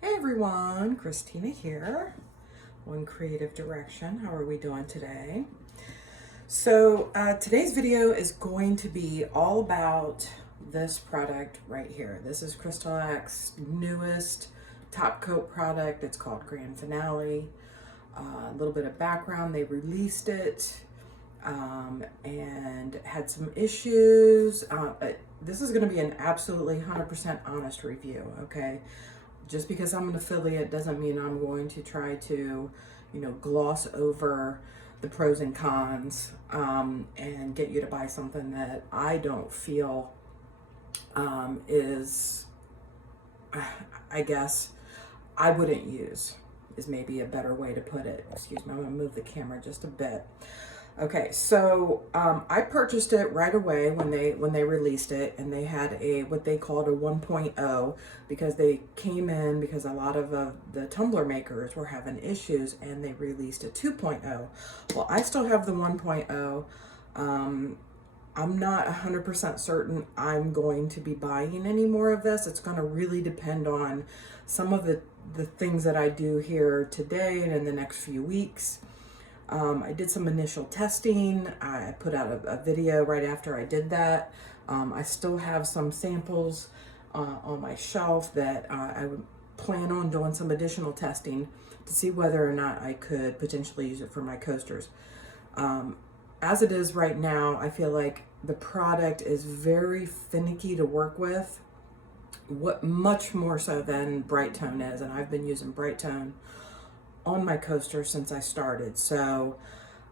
Hey everyone, Christina here, One Creative Direction. How are we doing today? Today's video is going to be all about this product right here. This is Crystalac's newest top coat product. It's called Grand Finale. A little bit of background, they released it and had some issues. This is going to be an absolutely 100% honest review, okay? Just because I'm an affiliate doesn't mean I'm going to try to, gloss over the pros and cons and get you to buy something that I don't feel is, I guess, I wouldn't use, is maybe a better way to put it. Excuse me, I'm gonna move the camera just a bit. Okay, so I purchased it right away when they released it, and they had a what they called a 1.0 because they came in because a lot of the tumbler makers were having issues, and they released a 2.0. Well, I still have the 1.0. I'm not 100% certain I'm going to be buying any more of this. It's going to really depend on some of the things that I do here today and in the next few weeks. I did some initial testing. I put out a video right after I did that. I still have some samples on my shelf that I would plan on doing some additional testing to see whether or not I could potentially use it for my coasters. As it is right now, I feel like the product is very finicky to work with, much more so than Bright Tone is, and I've been using Bright Tone on my coaster since I started. So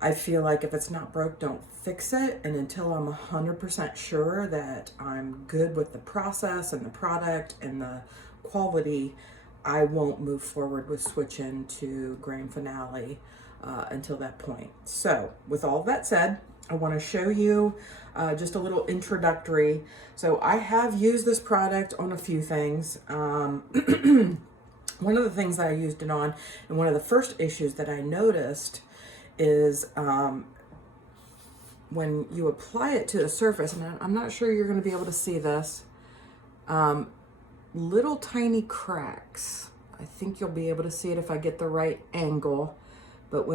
I feel like if it's not broke, don't fix it. And until I'm 100% sure that I'm good with the process and the product and the quality, I won't move forward with switching to Grand Finale until that point. So with all that said, I want to show you just a little introductory. So I have used this product on a few things. One of the things that I used it on, and one of the first issues that I noticed is when you apply it to the surface, and I'm not sure you're going to be able to see this, little tiny cracks. I think you'll be able to see it if I get the right angle. But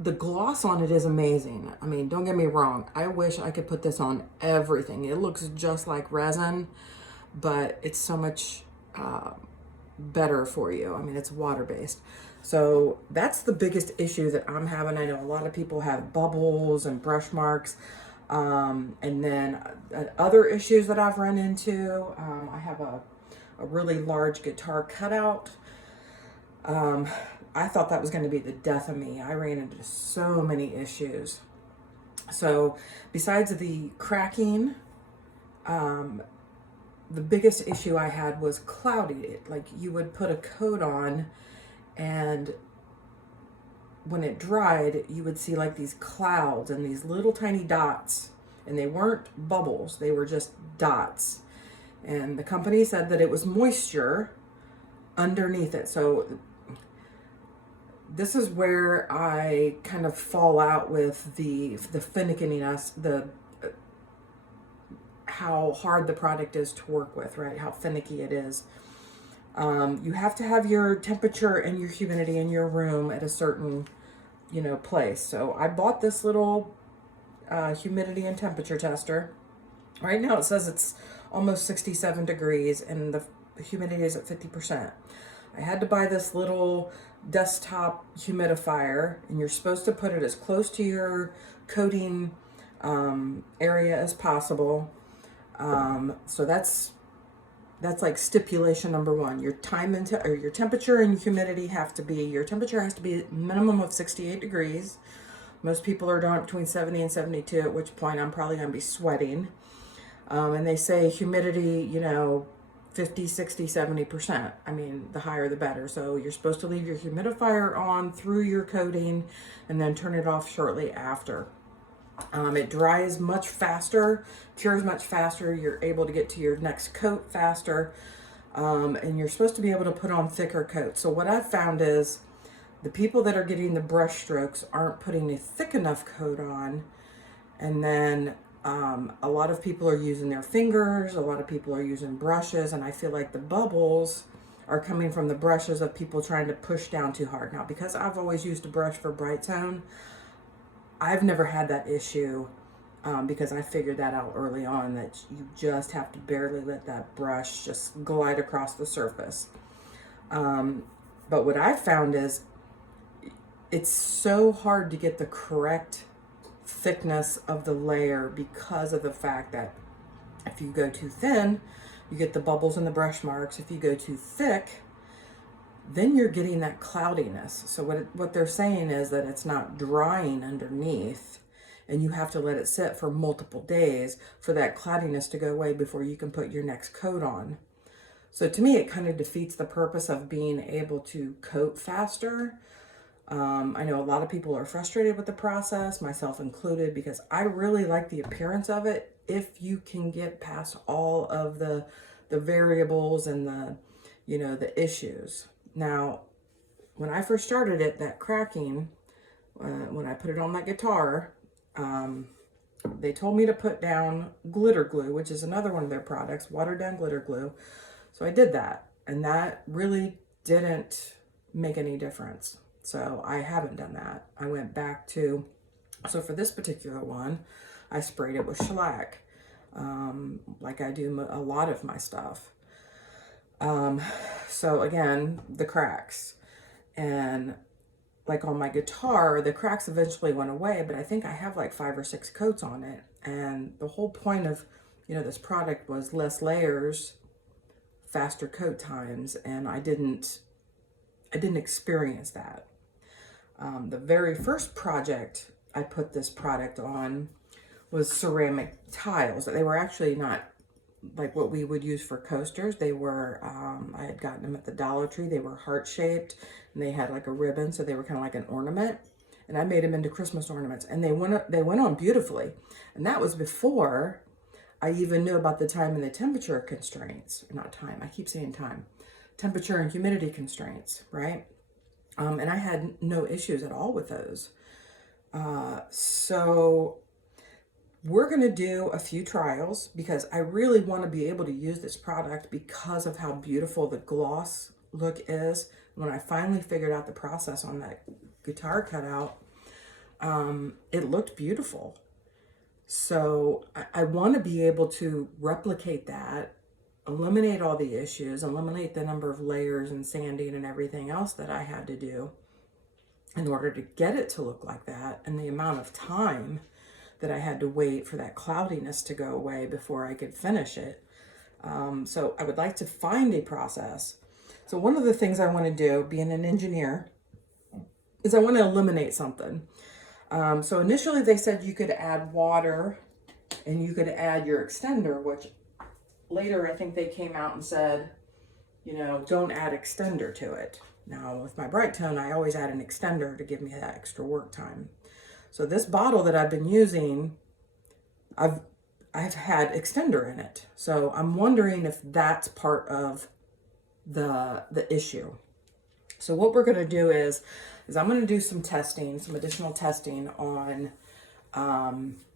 the gloss on it is amazing. I mean, don't get me wrong. I wish I could put this on everything. It looks just like resin, but it's so much better for you. I mean, it's water-based. So that's the biggest issue that I'm having. I know a lot of people have bubbles and brush marks. And then other issues that I've run into, I have a really large guitar cutout. I thought that was going to be the death of me. I ran into so many issues. So besides the cracking, the biggest issue I had was cloudy. Like, you would put a coat on, and when it dried, you would see like these clouds and these little tiny dots, and they weren't bubbles, they were just dots. And the company said that it was moisture underneath it. So this is where I kind of fall out with the finickiness, how hard the product is to work with, right? How finicky it is. You have to have your temperature and your humidity in your room at a certain, place. So I bought this little humidity and temperature tester. Right now it says it's almost 67 degrees and the humidity is at 50%. I had to buy this little desktop humidifier, and you're supposed to put it as close to your coating area as possible. So that's like stipulation number one. Your your temperature and humidity your temperature has to be a minimum of 68 degrees. Most people are doing it between 70 and 72, at which point I'm probably going to be sweating. And they say humidity, 50, 60, 70%. I mean, the higher the better. So you're supposed to leave your humidifier on through your coating and then turn it off shortly after. It dries much faster, cures much faster. You're able to get to your next coat faster. And you're supposed to be able to put on thicker coats. So what I've found is the people that are getting the brush strokes aren't putting a thick enough coat on. And then a lot of people are using their fingers. A lot of people are using brushes. And I feel like the bubbles are coming from the brushes of people trying to push down too hard. Now, because I've always used a brush for bright tone, I've never had that issue, because I figured that out early on, that you just have to barely let that brush just glide across the surface. But what I've found is it's so hard to get the correct thickness of the layer because of the fact that if you go too thin, you get the bubbles and the brush marks. If you go too thick, then you're getting that cloudiness. So what they're saying is that it's not drying underneath, and you have to let it sit for multiple days for that cloudiness to go away before you can put your next coat on. So to me, it kind of defeats the purpose of being able to coat faster. I know a lot of people are frustrated with the process, myself included, because I really like the appearance of it if you can get past all of the variables and the issues. Now, when I first started it, that cracking, when I put it on that guitar, they told me to put down glitter glue, which is another one of their products, watered down glitter glue. So I did that, and that really didn't make any difference. So I haven't done that. I went back to, so for this particular one, I sprayed it with shellac, like I do a lot of my stuff. So again, the cracks, and like on my guitar, the cracks eventually went away, but I think I have like 5 or 6 coats on it. And the whole point of, this product was less layers, faster coat times, and I didn't experience that. The very first project I put this product on was ceramic tiles. They were actually not like what we would use for coasters. They were, I had gotten them at the Dollar Tree. They were heart-shaped, and they had like a ribbon, so they were kind of like an ornament. And I made them into Christmas ornaments, and they went on beautifully. And that was before I even knew about the time and the temperature constraints. Not time, I keep saying time. Temperature and humidity constraints, right? And I had no issues at all with those. So we're going to do a few trials because I really want to be able to use this product because of how beautiful the gloss look is. When I finally figured out the process on that guitar cutout, it looked beautiful. So I want to be able to replicate that, eliminate all the issues, eliminate the number of layers and sanding and everything else that I had to do in order to get it to look like that, and the amount of time that I had to wait for that cloudiness to go away before I could finish it. So I would like to find a process. So one of the things I want to do, being an engineer, is I want to eliminate something. So initially they said you could add water and you could add your extender, which later I think they came out and said, don't add extender to it. Now with my bright tone, I always add an extender to give me that extra work time. So this bottle that I've been using, I've had extender in it. So I'm wondering if that's part of the issue. So what we're going to do is I'm going to do some additional testing on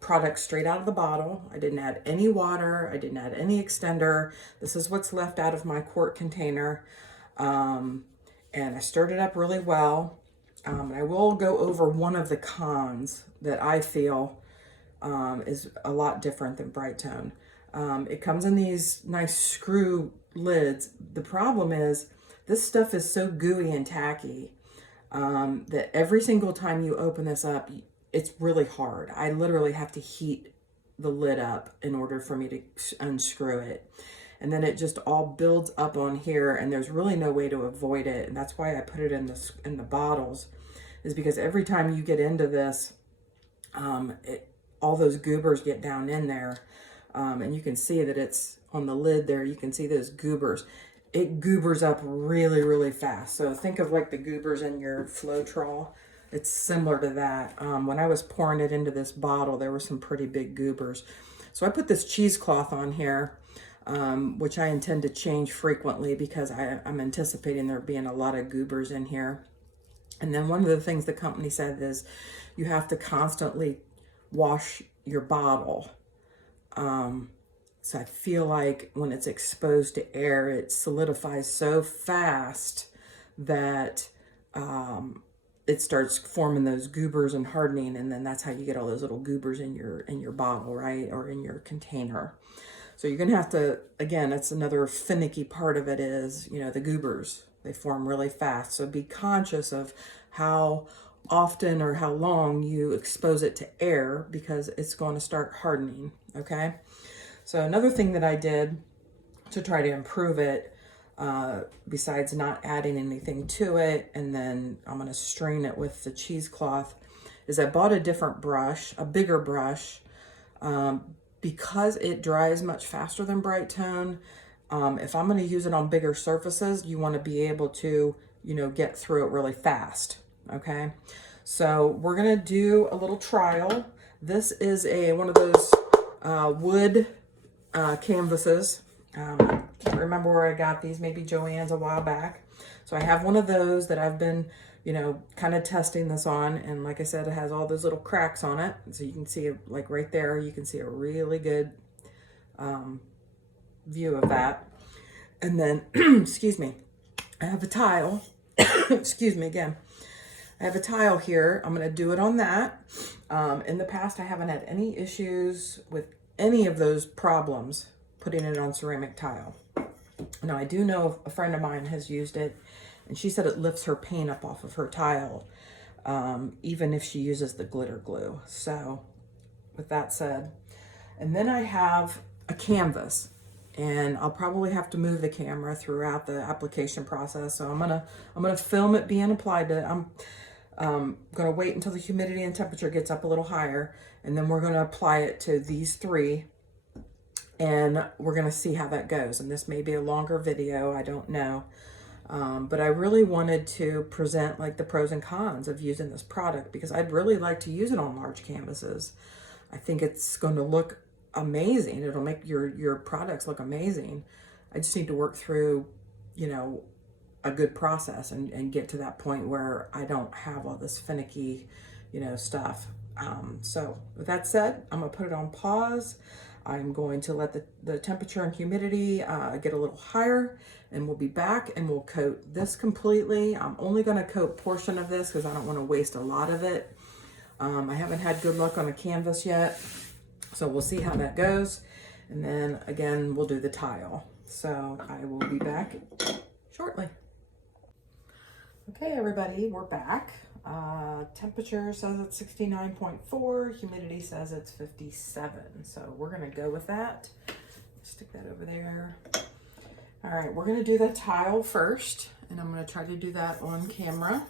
products straight out of the bottle. I didn't add any water. I didn't add any extender. This is what's left out of my quart container. And I stirred it up really well. I will go over one of the cons that I feel is a lot different than Bright Tone. It comes in these nice screw lids. The problem is this stuff is so gooey and tacky that every single time you open this up, it's really hard. I literally have to heat the lid up in order for me to unscrew it. And then it just all builds up on here, and there's really no way to avoid it. And that's why I put it in the bottles, is because every time you get into this, all those goobers get down in there. And you can see that it's on the lid there. You can see those goobers. It goobers up really, really fast. So think of like the goobers in your Floetrol. It's similar to that. When I was pouring it into this bottle, there were some pretty big goobers. So I put this cheesecloth on here, which I intend to change frequently because I'm anticipating there being a lot of goobers in here. And then one of the things the company said is you have to constantly wash your bottle. So I feel like when it's exposed to air, it solidifies so fast that it starts forming those goobers and hardening, and then that's how you get all those little goobers in your bottle, right, or in your container. So you're gonna have to, again, that's another finicky part of it is, the goobers. They form really fast. So be conscious of how often or how long you expose it to air because it's going to start hardening, okay? So another thing that I did to try to improve it, besides not adding anything to it, and then I'm going to strain it with the cheesecloth, is I bought a different brush, a bigger brush, because it dries much faster than Bright Tone. If I'm going to use it on bigger surfaces, you want to be able to, get through it really fast. Okay. So we're going to do a little trial. This is one of those wood canvases. Can't remember where I got these, maybe Joann's a while back. So I have one of those that I've been, kind of testing this on. And like I said, it has all those little cracks on it. So you can see, like right there, you can see a really good view of that. And then, excuse me, I have a tile. Excuse me again. I have a tile here. I'm going to do it on that. In the past, I haven't had any issues with any of those problems putting it on ceramic tile. Now, I do know a friend of mine has used it, and she said it lifts her paint up off of her tile, even if she uses the glitter glue. So with that said, and then I have a canvas, and I'll probably have to move the camera throughout the application process. So I'm gonna film it being applied to it. I'm gonna wait until the humidity and temperature gets up a little higher, and then we're gonna apply it to these three, and we're gonna see how that goes. And this may be a longer video, I don't know. But I really wanted to present like the pros and cons of using this product because I'd really like to use it on large canvases. I think it's going to look amazing. It'll make your products look amazing. I just need to work through, a good process and get to that point where I don't have all this finicky, stuff. So with that said, I'm gonna put it on pause. I'm going to let the temperature and humidity get a little higher, and we'll be back and we'll coat this completely. I'm only going to coat portion of this because I don't want to waste a lot of it. I haven't had good luck on a canvas yet, so we'll see how that goes. And then again, we'll do the tile. So I will be back shortly. Okay, everybody, we're back. Temperature says it's 69.4, humidity says it's 57. So we're gonna go with that. Stick that over there. All right, we're gonna do the tile first, and I'm gonna try to do that on camera.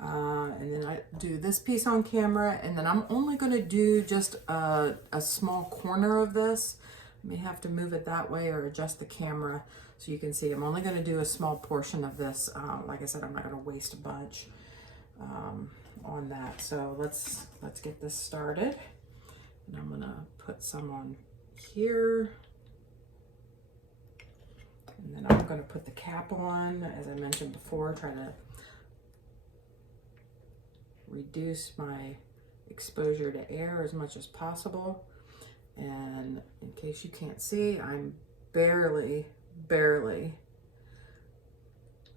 And then I do this piece on camera, and then I'm only gonna do just a small corner of this. I may have to move it that way or adjust the camera so you can see. I'm only gonna do a small portion of this. Like I said, I'm not gonna waste a bunch on that. So let's get this started. And I'm gonna put some on here. And then I'm gonna put the cap on, as I mentioned before, try to reduce my exposure to air as much as possible. And in case you can't see, I'm barely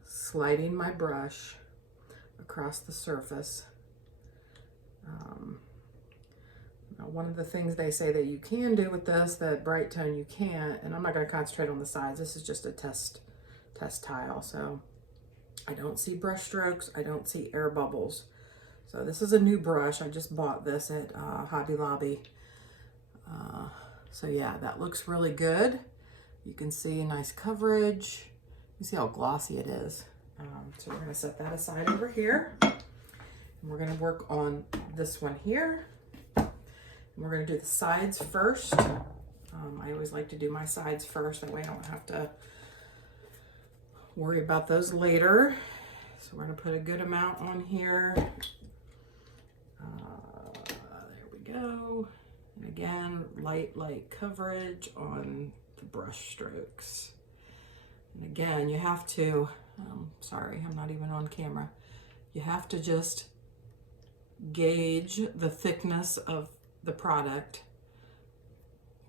sliding my brush across the surface. Now one of the things they say that you can do with this, that Bright Tone you can't, and I'm not going to concentrate on the sides, this is just a test tile, so I don't see brush strokes, I don't see air bubbles. So this is a new brush, I just bought this at Hobby Lobby. So yeah, that looks really good. You can see nice coverage. You see how glossy it is. So we're going to set that aside over here. And we're going to work on this one here. And we're going to do the sides first. I always like to do my sides first. That way I don't have to worry about those later. So we're going to put a good amount on here. There we go. And again, light coverage on the brush strokes. And again, you have to, sorry, I'm not even on camera. You have to just gauge the thickness of the product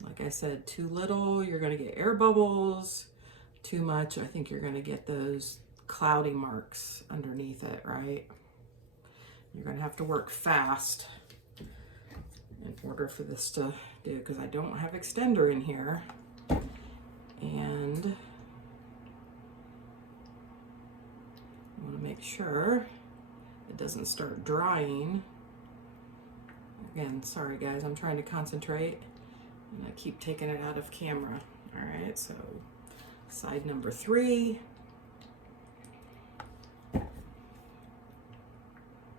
Like I said, too little, you're gonna get air bubbles. Too much, I think you're gonna get those cloudy marks underneath it, right? You're gonna have to work fast in order for this to do, because I don't have extender in here. And I wanna make sure it doesn't start drying. Again, sorry guys, I'm trying to concentrate and I keep taking it out of camera. All right, so side number 3.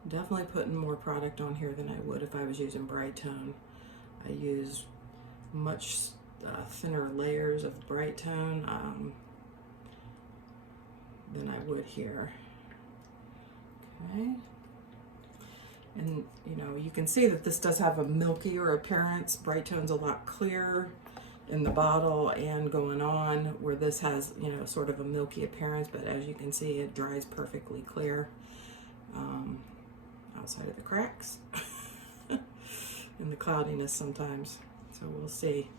Definitely putting more product on here than I would if I was using Bright Tone. I use much thinner layers of Bright Tone than I would here. Okay. And you know, you can see that this does have a milkier appearance. Bright Tone's a lot clearer in the bottle and going on, where this has, you know, sort of a milky appearance, but as you can see, it dries perfectly clear outside of the cracks and the cloudiness sometimes. So we'll see.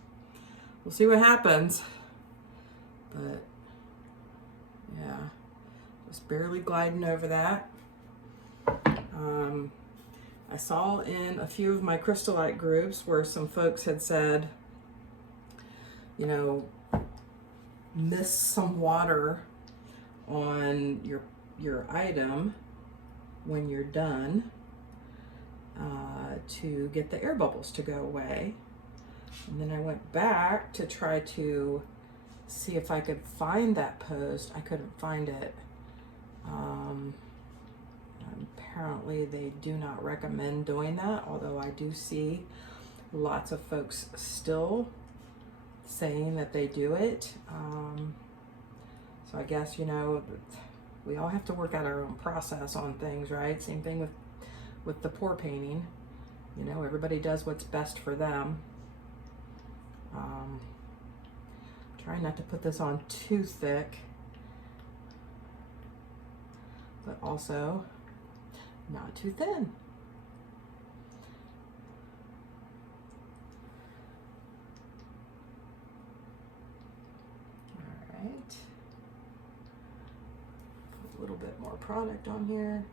We'll see what happens. But yeah, just barely gliding over that. I saw in a few of my Crystalac groups where some folks had said, you know, mist some water on your item when you're done to get the air bubbles to go away. And then I went back to try to see if I could find that post. I couldn't find it. Apparently they do not recommend doing that, although I do see lots of folks still saying that they do it. So I guess, you know, we all have to work out our own process on things, right? Same thing with the pour painting. You know, everybody does what's best for them. Try not to put this on too thick, but also not too thin. All right. Put a little bit more product on here.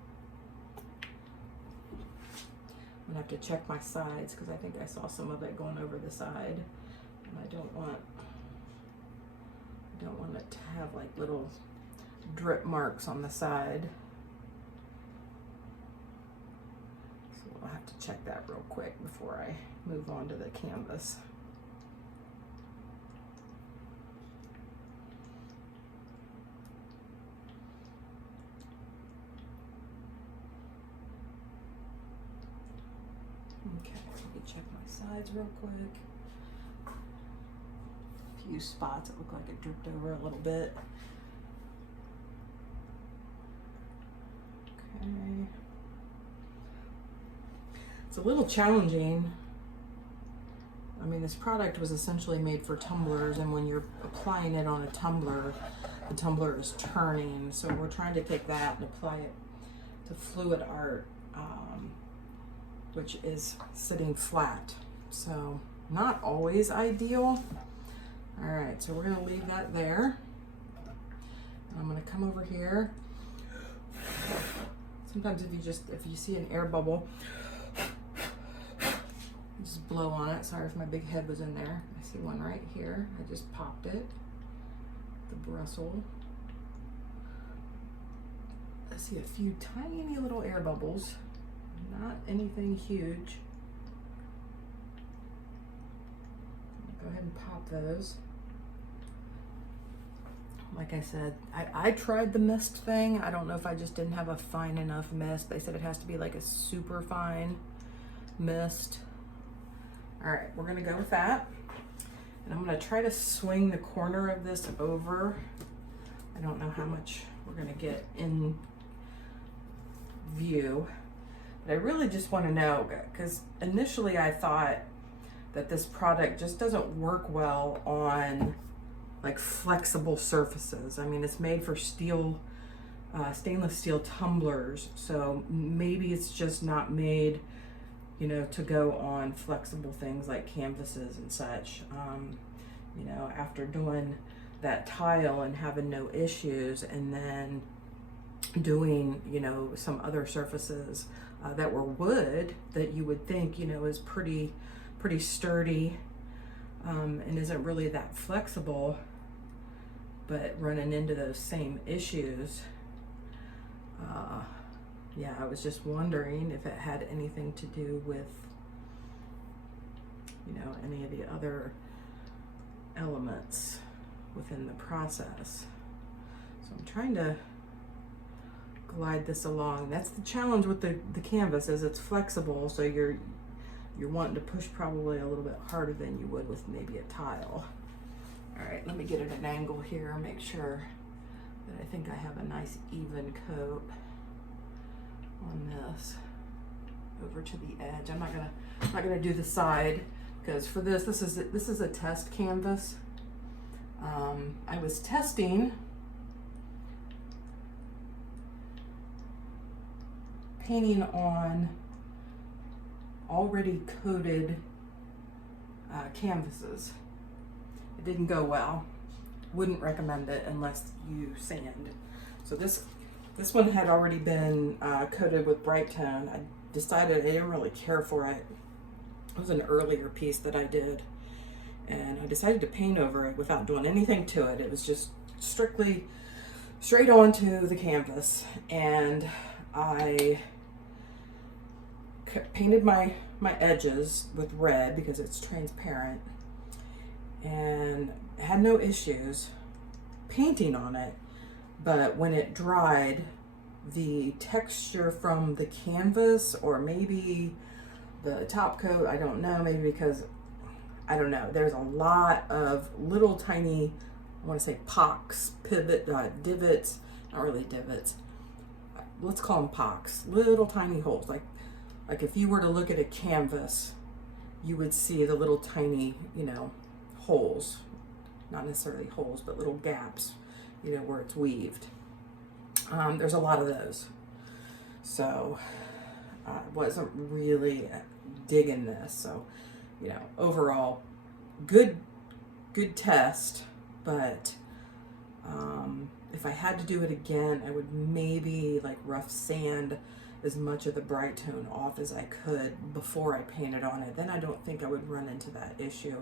I'm gonna have to check my sides because I think I saw some of it going over the side, and I don't want it to have like little drip marks on the side. So I'll have to check that real quick before I move on to the canvas. Okay, let me check my sides real quick. A few spots that look like it dripped over a little bit. Okay. It's a little challenging. I mean, this product was essentially made for tumblers, and when you're applying it on a tumbler, the tumbler is turning. So we're trying to take that and apply it to fluid art, which is sitting flat. So not always ideal. All right, so we're gonna leave that there. I'm gonna come over here. Sometimes if you see an air bubble, just blow on it. Sorry if my big head was in there. I see one right here. I just popped it. The bristle. I see a few tiny little air bubbles. Not anything huge. Go ahead and pop those. Like I said, I tried the mist thing. I don't know if I just didn't have a fine enough mist. They said it has to be like a super fine mist. All right, we're gonna go with that. And I'm gonna try to swing the corner of this over. I don't know how much we're gonna get in view, but I really just wanna know, because initially I thought that this product just doesn't work well on like flexible surfaces. I mean, it's made for steel, stainless steel tumblers, so maybe it's just not made you know, to go on flexible things like canvases and such. You know, after doing that tile and having no issues, and then doing, you know, some other surfaces that were wood that you would think, you know, is pretty sturdy and isn't really that flexible, but running into those same issues. Yeah, I was just wondering if it had anything to do with, you know, any of the other elements within the process. So I'm trying to glide this along. That's the challenge with the canvas, is it's flexible, so you're wanting to push probably a little bit harder than you would with maybe a tile. All right, let me get at an angle here, make sure that I think I have a nice even coat on this over to the edge. I'm not gonna do the side, because for this is a test canvas. I was testing painting on already coated canvases. It didn't go well. Wouldn't recommend it unless you sand. So this one had already been coated with bright tone. I decided I didn't really care for it. It was an earlier piece that I did, and I decided to paint over it without doing anything to it. It was just strictly straight onto the canvas, and I painted my edges with red because it's transparent, and had no issues painting on it. But when it dried, the texture from the canvas, or maybe the top coat, I don't know, maybe because, I don't know, there's a lot of little tiny, I want to say pocks, divots, not really divots, let's call them pocks, little tiny holes. Like if you were to look at a canvas, you would see the little tiny, you know, holes, not necessarily holes, but little gaps, you know, where it's weaved. There's a lot of those. So I wasn't really digging this. So, you know, overall, good test, but if I had to do it again, I would maybe like rough sand as much of the bright tone off as I could before I painted on it. Then I don't think I would run into that issue.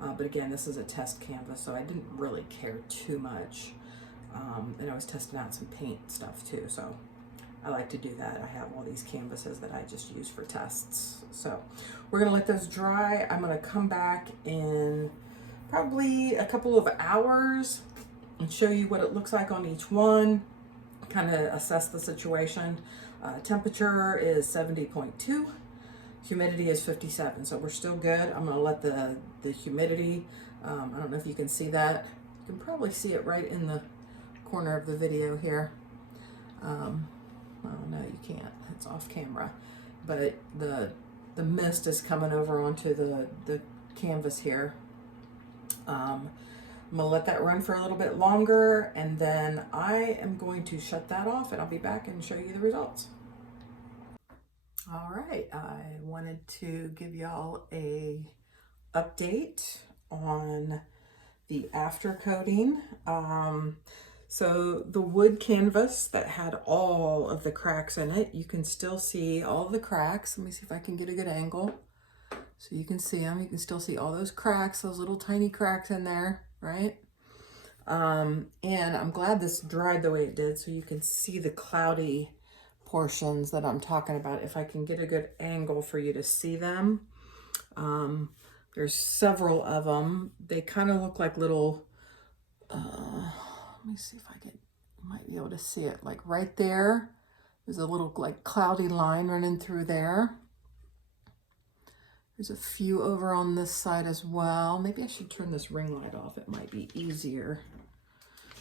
But again, this is a test canvas, so I didn't really care too much. And I was testing out some paint stuff too, so I like to do that. I have all these canvases that I just use for tests. So we're gonna let those dry. I'm gonna come back in probably a couple of hours and show you what it looks like on each one, kind of assess the situation. Temperature is 70.2. Humidity is 57, so we're still good. I'm gonna let the humidity, I don't know if you can see that. You can probably see it right in the corner of the video here. Oh no, you can't, it's off camera. But the mist is coming over onto the canvas here. I'm gonna let that run for a little bit longer, and then I am going to shut that off, and I'll be back and show you the results. All right, I wanted to give y'all a update on the after coating. So the wood canvas that had all of the cracks in it, you can still see all the cracks. Let me see if I can get a good angle so you can see them. You can still see all those cracks, those little tiny cracks in there, right? And I'm glad this dried the way it did, so you can see the cloudy portions that I'm talking about. If I can get a good angle for you to see them. There's several of them. They kind of look like little, let me see if I might be able to see it. Like right there, there's a little like cloudy line running through there. There's a few over on this side as well. Maybe I should turn this ring light off. It might be easier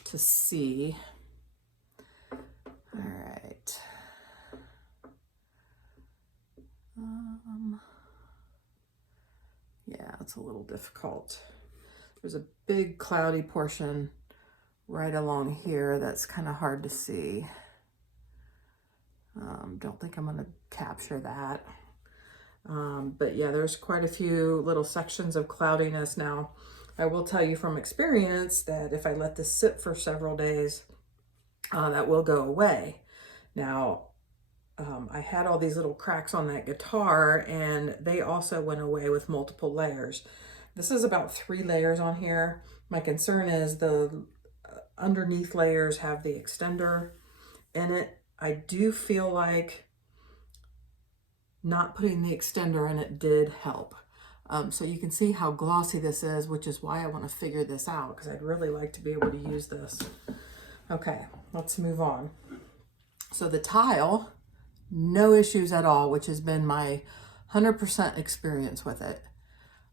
to see. All right. Yeah, it's a little difficult. There's a big cloudy portion right along here that's kind of hard to see. Don't think I'm going to capture that. But yeah, there's quite a few little sections of cloudiness now. I will tell you from experience that if I let this sit for several days, that will go away. Now, I had all these little cracks on that guitar, and they also went away with multiple layers. This is about 3 layers on here. My concern is the underneath layers have the extender in it. I do feel like not putting the extender in it did help. So you can see how glossy this is, which is why I want to figure this out, because I'd really like to be able to use this. Okay, let's move on. So the tile, no issues at all, which has been my 100% experience with it.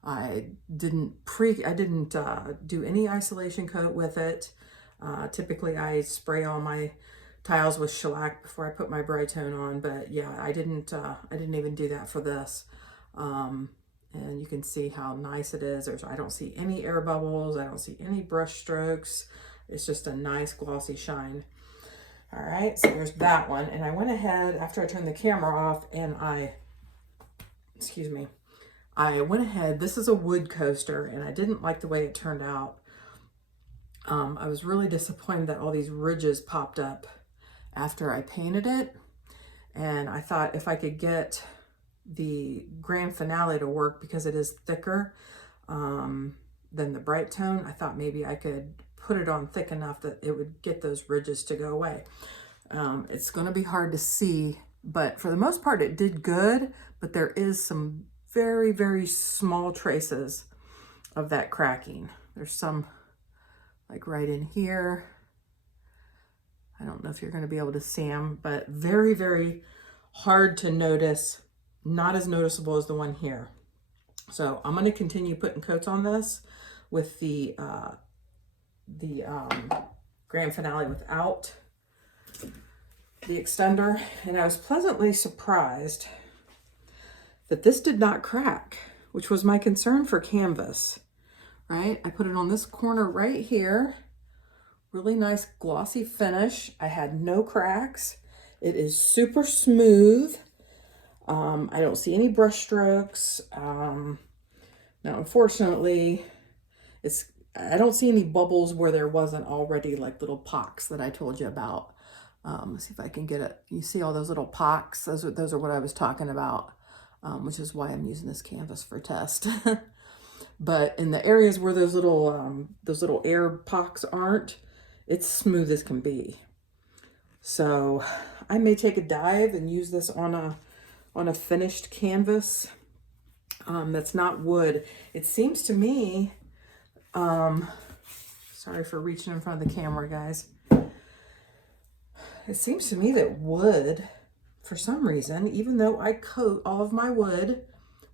I didn't do any isolation coat with it. Typically I spray all my tiles with shellac before I put my Brightone on, but yeah, I didn't even do that for this. And you can see how nice it is. I don't see any air bubbles. I don't see any brush strokes. It's just a nice glossy shine. All right, so there's that one. And I went ahead after I turned the camera off and I went ahead, this is a wood coaster and I didn't like the way it turned out. I was really disappointed that all these ridges popped up after I painted it. And I thought if I could get the Grande Finale to work, because it is thicker than the Brightone, I thought maybe I could put it on thick enough that it would get those ridges to go away. It's going to be hard to see, but for the most part it did good, but there is some very, very small traces of that cracking. There's some like right in here. I don't know if you're going to be able to see them, but very, very hard to notice. Not as noticeable as the one here. So I'm going to continue putting coats on this with the Grande Finale without the extender. And I was pleasantly surprised that this did not crack, which was my concern for canvas, right? I put it on this corner right here. Really nice glossy finish. I had no cracks. It is super smooth. I don't see any brush strokes. Now, unfortunately, I don't see any bubbles where there wasn't already like little pocks that I told you about. Let's see if I can get it. You see all those little pocks? Those are what I was talking about, which is why I'm using this canvas for test. But in the areas where those little air pocks aren't, it's smooth as can be. So I may take a dive and use this on a finished canvas that's not wood. It seems to me, sorry for reaching in front of the camera, guys. It seems to me that wood, for some reason, even though I coat all of my wood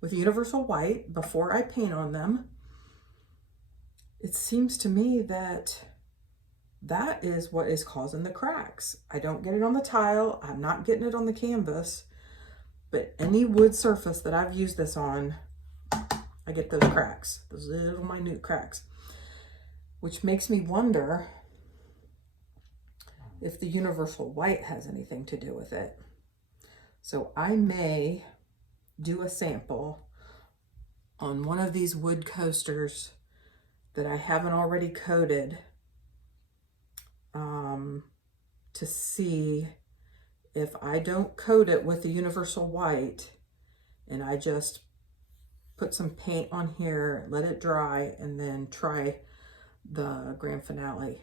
with universal white before I paint on them, it seems to me that that is what is causing the cracks. I don't get it on the tile. I'm not getting it on the canvas. But any wood surface that I've used this on, I get those cracks, those little minute cracks, which makes me wonder if the universal white has anything to do with it. So I may do a sample on one of these wood coasters that I haven't already coated to see if I don't coat it with the universal white and I just put some paint on here, let it dry, and then try the Grande Finale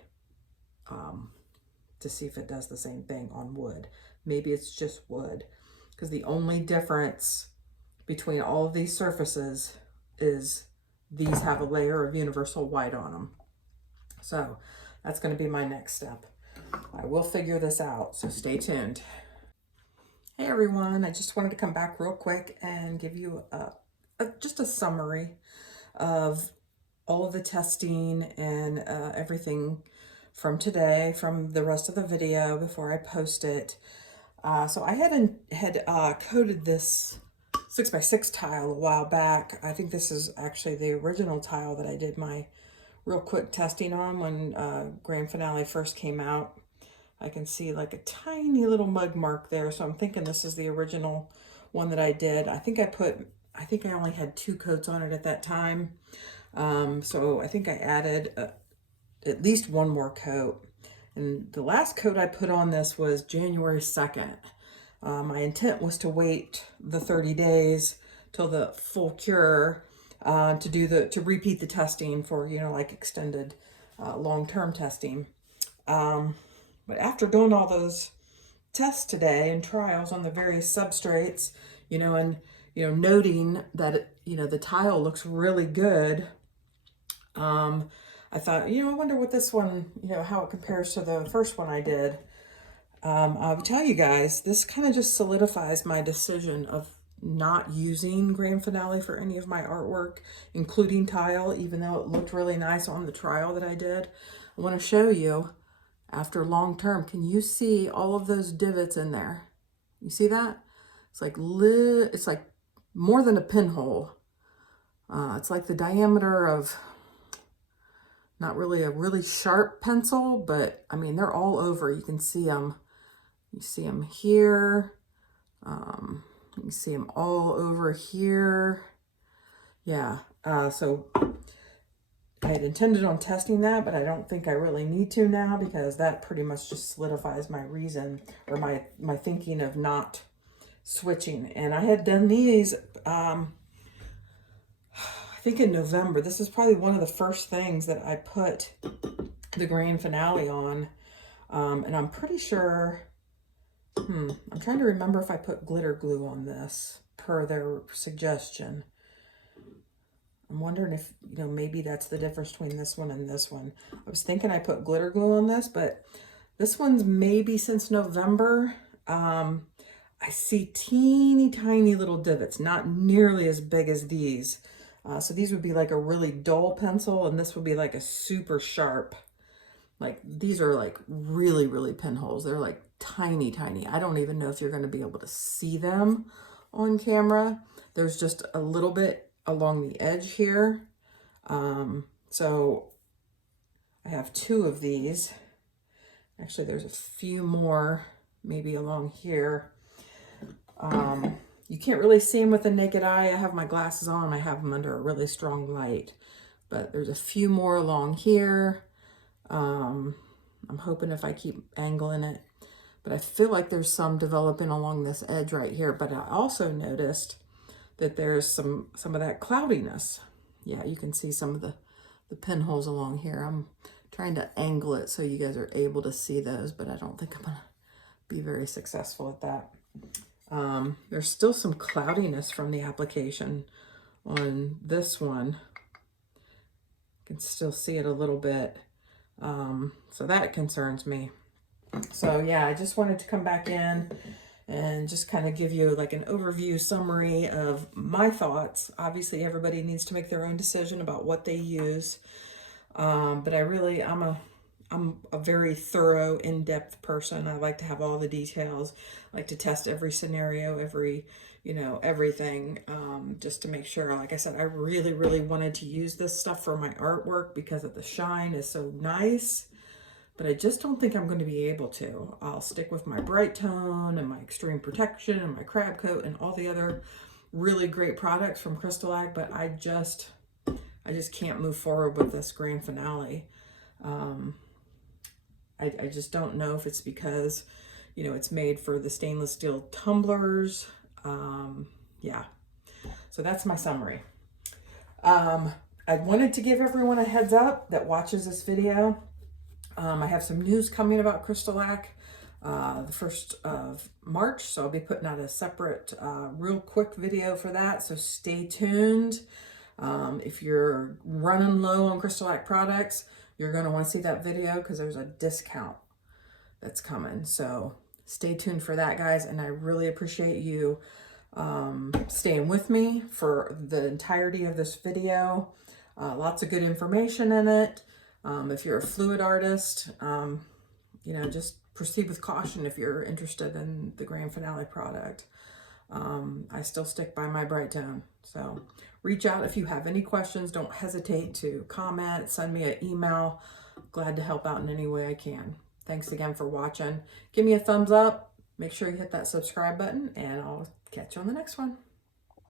to see if it does the same thing on wood. Maybe it's just wood, because the only difference between all of these surfaces is these have a layer of universal white on them. So that's going to be my next step. I will figure this out, so stay tuned. Hey everyone, I just wanted to come back real quick and give you just a summary of all of the testing and everything from today, from the rest of the video before I post it. So I had coated this 6x6 tile a while back. I think this is actually the original tile that I did my real quick testing on when Grande Finale first came out. I can see like a tiny little mud mark there, so I'm thinking this is the original one that I did. I think I only had 2 coats on it at that time. So I think I added at least 1 more coat. And the last coat I put on this was January 2nd. My intent was to wait the 30 days till the full cure to repeat the testing for, you know, like extended long-term testing. But after doing all those tests today and trials on the various substrates, you know, and, you know, noting that, you know, the tile looks really good, I thought, you know, I wonder what this one, you know, how it compares to the first one I did. I'll tell you guys, this kind of just solidifies my decision of not using Grand Finale for any of my artwork, including tile, even though it looked really nice on the trial that I did. I want to show you after long term. Can you see all of those divots in there? You see that? It's like more than a pinhole. It's like the diameter of not really a really sharp pencil, but I mean, they're all over. You can see them. You see them here. You can see them all over here. Yeah, so I had intended on testing that, but I don't think I really need to now, because that pretty much just solidifies my reason, or my thinking of not switching. And I had done these, I think in November. This is probably one of the first things that I put the Grand Finale on. And I'm pretty sure, I'm trying to remember if I put glitter glue on this per their suggestion. I'm wondering if, you know, maybe that's the difference between this one and this one. I was thinking I put glitter glue on this, but this one's maybe since November. I see teeny tiny little divots, not nearly as big as these. So these would be like a really dull pencil, and this would be like a super sharp. Like these are like really, really pinholes. They're like tiny, tiny. I don't even know if you're going to be able to see them on camera. There's just a little bit along the edge here. So I have 2 of these. Actually, there's a few more maybe along here. You can't really see them with the naked eye. I have my glasses on. I have them under a really strong light. But there's a few more along here. I'm hoping if I keep angling it. But I feel like there's some developing along this edge right here. But I also noticed that there's some of that cloudiness. Yeah, you can see some of the pinholes along here. I'm trying to angle it so you guys are able to see those, but I don't think I'm going to be very successful at that. There's still some cloudiness from the application on this one. You can still see it a little bit. So that concerns me. So yeah, I just wanted to come back in and just kind of give you like an overview summary of my thoughts. Obviously, everybody needs to make their own decision about what they use. But I'm a very thorough, in-depth person. I like to have all the details. I like to test every scenario, everything, just to make sure. Like I said, I really, really wanted to use this stuff for my artwork because of the shine is so nice. But I just don't think I'm going to be able to. I'll stick with my bright tone and my extreme protection and my crab coat and all the other really great products from Crystalac, but I just can't move forward with this Grand Finale. I just don't know if it's because, it's made for the stainless steel tumblers. Yeah, so that's my summary. I wanted to give everyone a heads up that watches this video. I have some news coming about Crystalac the 1st of March, so I'll be putting out a separate real quick video for that, so stay tuned. If you're running low on Crystalac products, you're going to want to see that video because there's a discount that's coming. So stay tuned for that, guys, and I really appreciate you staying with me for the entirety of this video. Lots of good information in it. If you're a fluid artist, just proceed with caution if you're interested in the Grand Finale product. I still stick by my bright tone. So reach out if you have any questions. Don't hesitate to comment, send me an email. Glad to help out in any way I can. Thanks again for watching. Give me a thumbs up. Make sure you hit that subscribe button, and I'll Catch you on the next one.